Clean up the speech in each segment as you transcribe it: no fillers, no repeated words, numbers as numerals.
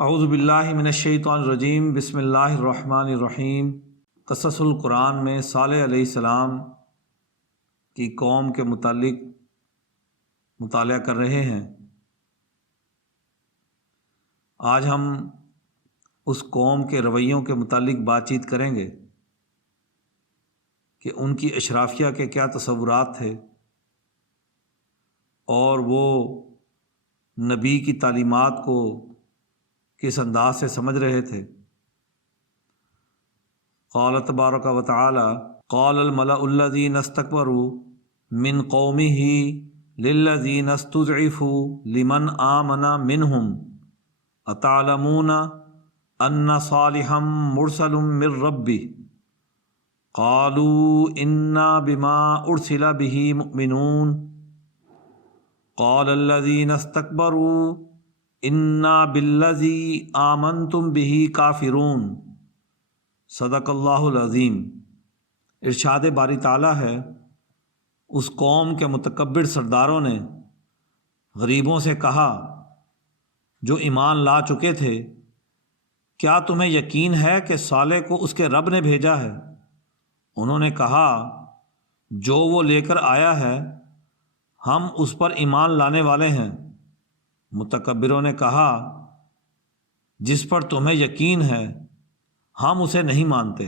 اعوذ باللہ من الشیطان الرجیم، بسم اللہ الرحمن الرحیم۔ قصص القرآن میں صالح علیہ السلام کی قوم کے متعلق مطالعہ کر رہے ہیں۔ آج ہم اس قوم کے رویوں کے متعلق بات چیت کریں گے کہ ان کی اشرافیہ کے کیا تصورات تھے اور وہ نبی کی تعلیمات کو کس انداز سے سمجھ رہے تھے۔ قال تبارک و تعالی قال الملأ الذین استکبروا من قومہ للذین استضعفوا لمن آمن منہم اتعلمون ان صالحا مرسل من ربہ قالوا انا بما ارسل به مؤمنون قال الذین استکبروا انا بالذی آمنتم به کافرون۔ صدق اللہ العظیم۔ ارشاد باری تعالیٰ ہے، اس قوم کے متکبر سرداروں نے غریبوں سے کہا جو ایمان لا چکے تھے، کیا تمہیں یقین ہے کہ صالح کو اس کے رب نے بھیجا ہے؟ انہوں نے کہا جو وہ لے کر آیا ہے ہم اس پر ایمان لانے والے ہیں۔ متکبروں نے کہا جس پر تمہیں یقین ہے ہم اسے نہیں مانتے۔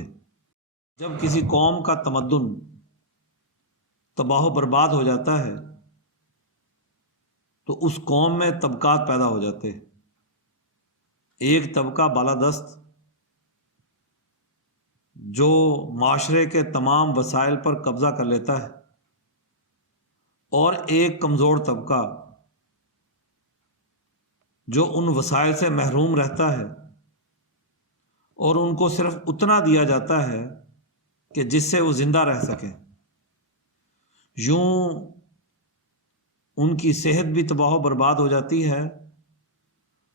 جب کسی قوم کا تمدن تباہ و برباد ہو جاتا ہے تو اس قوم میں طبقات پیدا ہو جاتے ہیں۔ ایک طبقہ بالادست جو معاشرے کے تمام وسائل پر قبضہ کر لیتا ہے، اور ایک کمزور طبقہ جو ان وسائل سے محروم رہتا ہے اور ان کو صرف اتنا دیا جاتا ہے کہ جس سے وہ زندہ رہ سکیں۔ یوں ان کی صحت بھی تباہ و برباد ہو جاتی ہے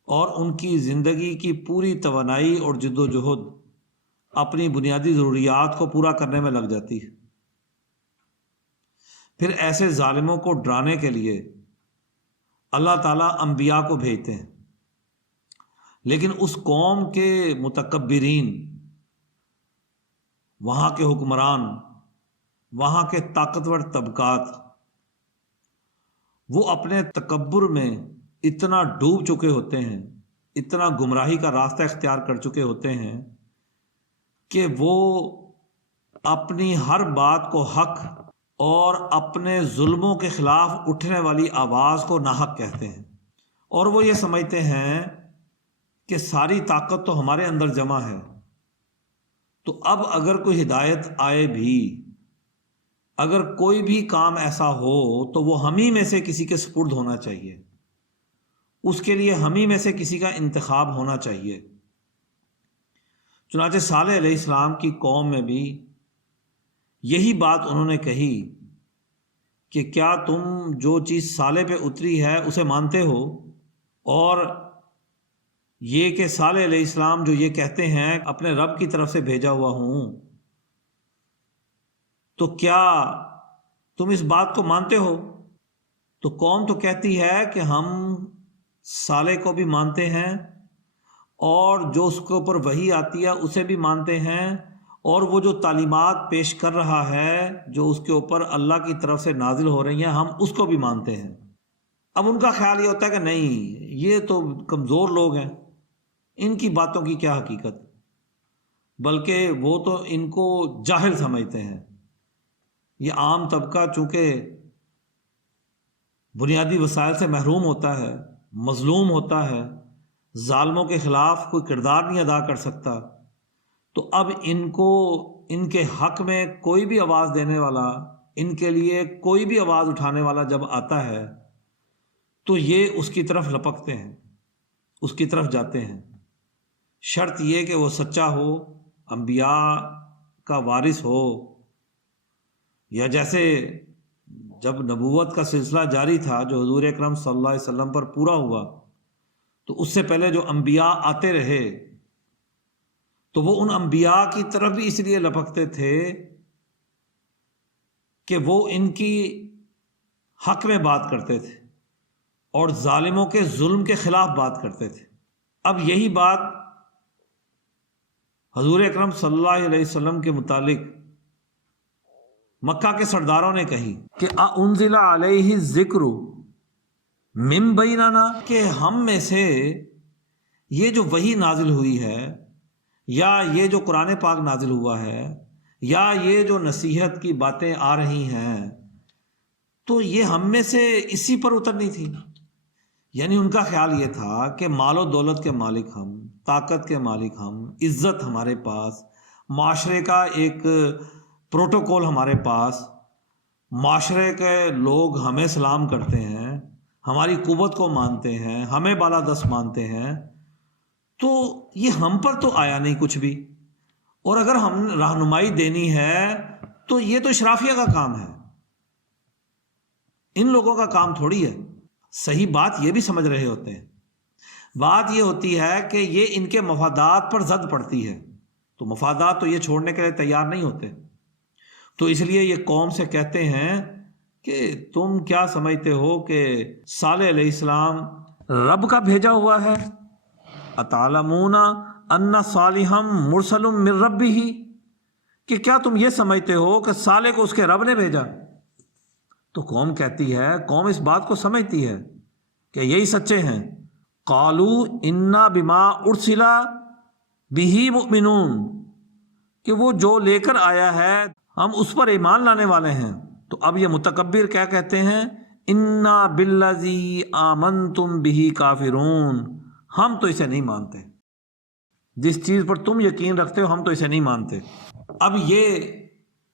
اور ان کی زندگی کی پوری توانائی اور جد و جہد اپنی بنیادی ضروریات کو پورا کرنے میں لگ جاتی ہے۔ پھر ایسے ظالموں کو ڈرانے کے لیے اللہ تعالیٰ انبیاء کو بھیجتے ہیں، لیکن اس قوم کے متکبرین، وہاں کے حکمران، وہاں کے طاقتور طبقات، وہ اپنے تکبر میں اتنا ڈوب چکے ہوتے ہیں، اتنا گمراہی کا راستہ اختیار کر چکے ہوتے ہیں کہ وہ اپنی ہر بات کو حق اور اپنے ظلموں کے خلاف اٹھنے والی آواز کو ناحق کہتے ہیں، اور وہ یہ سمجھتے ہیں کہ ساری طاقت تو ہمارے اندر جمع ہے، تو اب اگر کوئی ہدایت آئے بھی، اگر کوئی بھی کام ایسا ہو تو وہ ہم ہی میں سے کسی کے سپرد ہونا چاہیے، اس کے لیے ہم ہی میں سے کسی کا انتخاب ہونا چاہیے۔ چنانچہ صالح علیہ السلام کی قوم میں بھی یہی بات انہوں نے کہی کہ کیا تم جو چیز صالح پہ اتری ہے اسے مانتے ہو، اور یہ کہ صالح علیہ السلام جو یہ کہتے ہیں اپنے رب کی طرف سے بھیجا ہوا ہوں، تو کیا تم اس بات کو مانتے ہو؟ تو قوم تو کہتی ہے کہ ہم صالح کو بھی مانتے ہیں اور جو اس کے اوپر وحی آتی ہے اسے بھی مانتے ہیں، اور وہ جو تعلیمات پیش کر رہا ہے جو اس کے اوپر اللہ کی طرف سے نازل ہو رہی ہیں ہم اس کو بھی مانتے ہیں۔ اب ان کا خیال یہ ہوتا ہے کہ نہیں، یہ تو کمزور لوگ ہیں، ان کی باتوں کی کیا حقیقت، بلکہ وہ تو ان کو جاہل سمجھتے ہیں۔ یہ عام طبقہ چونکہ بنیادی وسائل سے محروم ہوتا ہے، مظلوم ہوتا ہے، ظالموں کے خلاف کوئی کردار نہیں ادا کر سکتا، تو اب ان کو ان کے حق میں کوئی بھی آواز دینے والا، ان کے لیے کوئی بھی آواز اٹھانے والا جب آتا ہے تو یہ اس کی طرف لپکتے ہیں، اس کی طرف جاتے ہیں۔ شرط یہ کہ وہ سچا ہو، انبیاء کا وارث ہو، یا جیسے جب نبوت کا سلسلہ جاری تھا جو حضور اکرم صلی اللہ علیہ وسلم پر پورا ہوا، تو اس سے پہلے جو انبیاء آتے رہے تو وہ ان انبیاء کی طرف بھی اس لیے لپکتے تھے کہ وہ ان کی حق میں بات کرتے تھے اور ظالموں کے ظلم کے خلاف بات کرتے تھے۔ اب یہی بات حضور اکرم صلی اللہ علیہ وسلم کے متعلق مکہ کے سرداروں نے کہی کہ انزل علیہ الذکر من بیننا، کہ ہم میں سے یہ جو وحی نازل ہوئی ہے، یا یہ جو قرآن پاک نازل ہوا ہے، یا یہ جو نصیحت کی باتیں آ رہی ہیں، تو یہ ہم میں سے اسی پر اترنی تھی۔ یعنی ان کا خیال یہ تھا کہ مال و دولت کے مالک ہم، طاقت کے مالک ہم، عزت ہمارے پاس، معاشرے کا ایک پروٹوکول ہمارے پاس، معاشرے کے لوگ ہمیں سلام کرتے ہیں، ہماری قوت کو مانتے ہیں، ہمیں بالادست مانتے ہیں، تو یہ ہم پر تو آیا نہیں کچھ بھی، اور اگر ہم رہنمائی دینی ہے تو یہ تو اشرافیہ کا کام ہے، ان لوگوں کا کام تھوڑی ہے۔ صحیح بات یہ بھی سمجھ رہے ہوتے ہیں، بات یہ ہوتی ہے کہ یہ ان کے مفادات پر زد پڑتی ہے، تو مفادات تو یہ چھوڑنے کے لیے تیار نہیں ہوتے، تو اس لیے یہ قوم سے کہتے ہیں کہ تم کیا سمجھتے ہو کہ صالح علیہ السلام رب کا بھیجا ہوا ہے؟ اتعلمون ان صالحا مرسل من ربہ، کہ کیا تم یہ سمجھتے ہو کہ صالح کو اس کے رب نے بھیجا؟ تو قوم کہتی ہے، قوم اس بات کو سمجھتی ہے کہ یہی سچے ہیں۔ قالوا انا بما ارسل بہ مؤمنون، کہ وہ جو لے کر آیا ہے ہم اس پر ایمان لانے والے ہیں۔ تو اب یہ متکبر کیا کہتے ہیں؟ انا بالذی آمنتم بہ کافرون، ہم تو اسے نہیں مانتے، جس چیز پر تم یقین رکھتے ہو ہم تو اسے نہیں مانتے۔ اب یہ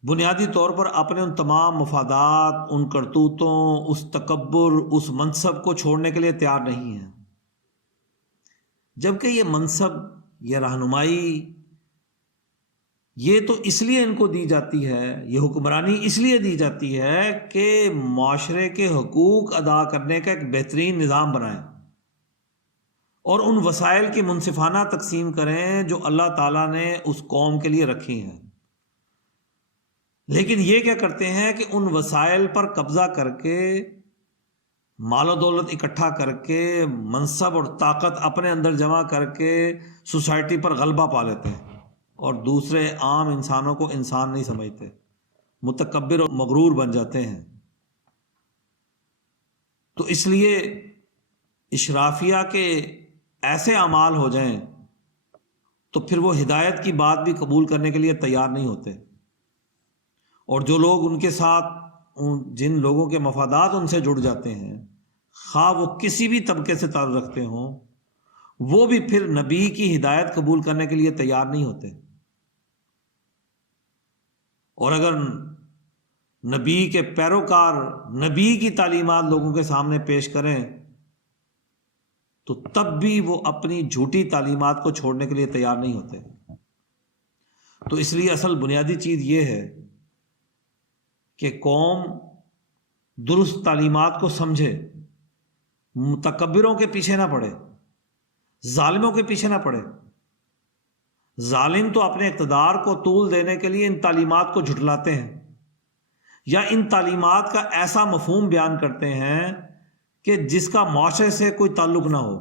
بنیادی طور پر اپنے ان تمام مفادات، ان کرتوتوں، اس تکبر، اس منصب کو چھوڑنے کے لیے تیار نہیں ہیں، جبکہ یہ منصب، یہ رہنمائی، یہ تو اس لیے ان کو دی جاتی ہے، یہ حکمرانی اس لیے دی جاتی ہے کہ معاشرے کے حقوق ادا کرنے کا ایک بہترین نظام بنائیں، اور ان وسائل کی منصفانہ تقسیم کریں جو اللہ تعالیٰ نے اس قوم کے لیے رکھی ہیں۔ لیکن یہ کیا کرتے ہیں کہ ان وسائل پر قبضہ کر کے، مال و دولت اکٹھا کر کے، منصب اور طاقت اپنے اندر جمع کر کے سوسائٹی پر غلبہ پا لیتے ہیں، اور دوسرے عام انسانوں کو انسان نہیں سمجھتے، متکبر اور مغرور بن جاتے ہیں۔ تو اس لیے اشرافیہ کے ایسے اعمال ہو جائیں تو پھر وہ ہدایت کی بات بھی قبول کرنے کے لیے تیار نہیں ہوتے، اور جو لوگ ان کے ساتھ، جن لوگوں کے مفادات ان سے جڑ جاتے ہیں، خواہ وہ کسی بھی طبقے سے تعلق رکھتے ہوں، وہ بھی پھر نبی کی ہدایت قبول کرنے کے لیے تیار نہیں ہوتے۔ اور اگر نبی کے پیروکار نبی کی تعلیمات لوگوں کے سامنے پیش کریں تو تب بھی وہ اپنی جھوٹی تعلیمات کو چھوڑنے کے لیے تیار نہیں ہوتے۔ تو اس لیے اصل بنیادی چیز یہ ہے کہ قوم درست تعلیمات کو سمجھے، متکبروں کے پیچھے نہ پڑے، ظالموں کے پیچھے نہ پڑے۔ ظالم تو اپنے اقتدار کو طول دینے کے لیے ان تعلیمات کو جھٹلاتے ہیں، یا ان تعلیمات کا ایسا مفہوم بیان کرتے ہیں کہ جس کا معاشرے سے کوئی تعلق نہ ہو۔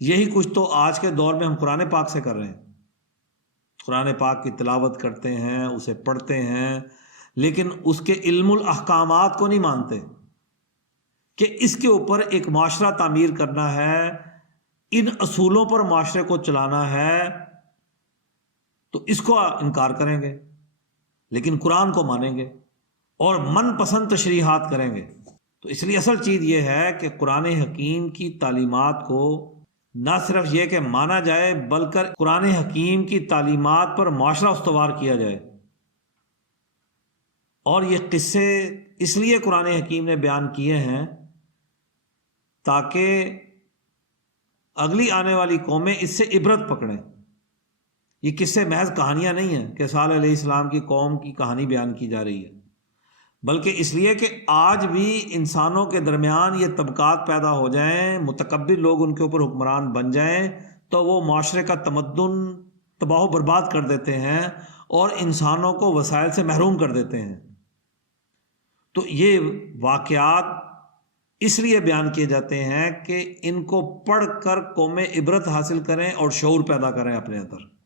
یہی کچھ تو آج کے دور میں ہم قرآن پاک سے کر رہے ہیں، قرآن پاک کی تلاوت کرتے ہیں، اسے پڑھتے ہیں، لیکن اس کے علم الاحکامات کو نہیں مانتے کہ اس کے اوپر ایک معاشرہ تعمیر کرنا ہے، ان اصولوں پر معاشرے کو چلانا ہے، تو اس کو انکار کریں گے، لیکن قرآن کو مانیں گے اور من پسند تشریحات کریں گے۔ تو اس لیے اصل چیز یہ ہے کہ قرآن حکیم کی تعلیمات کو نہ صرف یہ کہ مانا جائے، بلکہ قرآن حکیم کی تعلیمات پر معاشرہ استوار کیا جائے۔ اور یہ قصے اس لیے قرآن حکیم نے بیان کیے ہیں تاکہ اگلی آنے والی قومیں اس سے عبرت پکڑیں۔ یہ قصے محض کہانیاں نہیں ہیں کہ صالح علیہ السلام کی قوم کی کہانی بیان کی جا رہی ہے، بلکہ اس لیے کہ آج بھی انسانوں کے درمیان یہ طبقات پیدا ہو جائیں، متکبر لوگ ان کے اوپر حکمران بن جائیں، تو وہ معاشرے کا تمدن تباہ و برباد کر دیتے ہیں اور انسانوں کو وسائل سے محروم کر دیتے ہیں۔ تو یہ واقعات اس لیے بیان کیے جاتے ہیں کہ ان کو پڑھ کر قومیں عبرت حاصل کریں اور شعور پیدا کریں اپنے اندر۔